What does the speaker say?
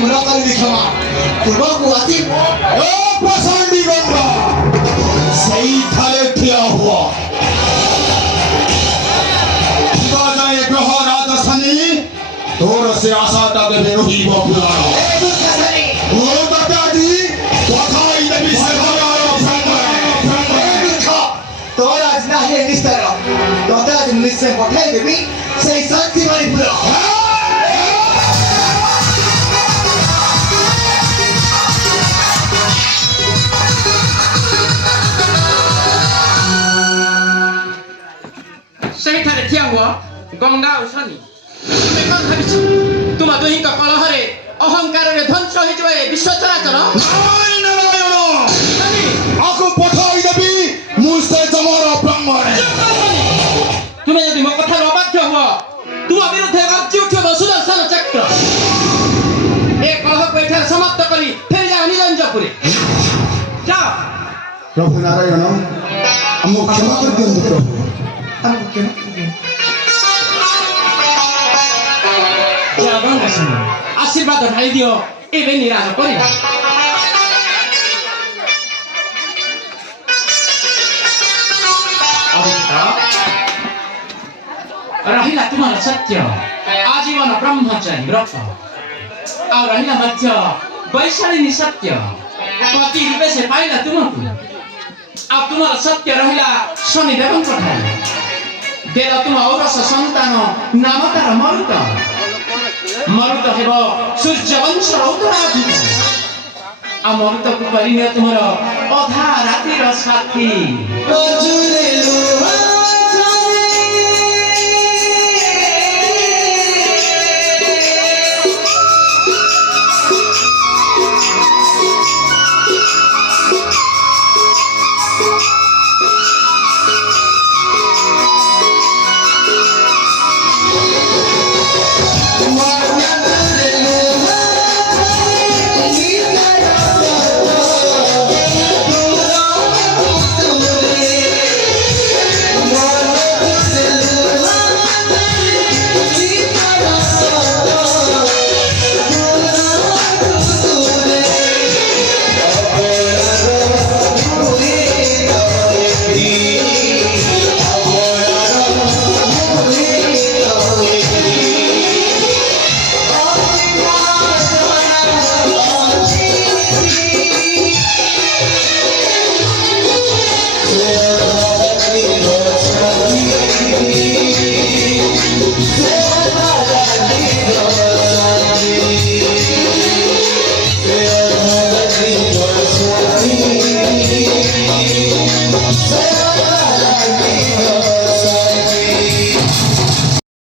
मुलाकाती क्षमा तुमको आती ए पसंदी गंगा सही थाले ठिया हुआ जाए ग्रह राजा शनि तोर से आशा तब ही बबुला ओ दादाजी কথাই দেবি তোর আজ না হে নিস্তার তোতে আজ নিশ্চয় পঠাই দেবি সেই শান্তি বাড়ি পুরো সেইখানে ঠিয়া হুয়া গঙ্গা ও শনি তুমি কଣ ভাবিছ ତୁମ ଦୁହିଁଙ୍କ କଳହରେ ଅହଙ୍କାରରେ ଧ୍ୱଂସ ହୋଇଯିବ ଏ ବିଶ୍ୱ ଚରାଚର ନାଇଁ ନାରାୟଣ ଆକୁ ପଠାଇ ଦେବି ମୁଁ ସେ ତମର ବ୍ରାହ୍ମଣ ତୁମେ ଯଦି ମୋ କଥାରେ ଅବାଧ୍ୟ ହୁଅ ତୁମ ବିରୁଦ୍ଧରେ ଗର୍ଜି ଉଠିବ ସୁଦର୍ଶନ ଚକ୍ର ଏ କଳହକୁ ଏଠାରେ ସମାପ୍ତ କରି ଫେରିଯାଅ ନିରଞ୍ଜପୁରେ ଯାଅ ପ୍ରଭୁ ନାରାୟଣ ଆମକୁ କ୍ଷମା କରିଦିଅନ୍ତୁ ପ୍ରଭୁ हमको क्यों ଯାଅ ଗଙ୍ଗା ଶନି ଆଶୀର୍ବାଦ ଢାଳି ଦିଅ ଏବେ ନିରାଶ କରିବା ରହିଲା ତୁମର ସତ୍ୟ ଆଜୀବନ ବ୍ରହ୍ମଚାରୀ ବ୍ରତ ଆଉ ରହିଲା ମଧ୍ୟ ବୈଶାଳିନୀ ସତ୍ୟ ପତି ରୂପେ ସେ ପାଇଲା ତୁମକୁ ଆଉ ତୁମର ସତ୍ୟ ରହିଲା ଶନିଦେବଙ୍କ ଠାରେ ଦେଲ ତୁମ ଔରସ ସନ୍ତାନ ନାମ ତାର ମରୁତ ମରୁତ ହେବ ସୂର୍ଯ୍ୟବଂଶର ଉତ୍ତରାଧିକ ଆଉ ମରୁତକୁ କରିନିଅ ତୁମର ଅଧା ରାତିର ସାଥୀ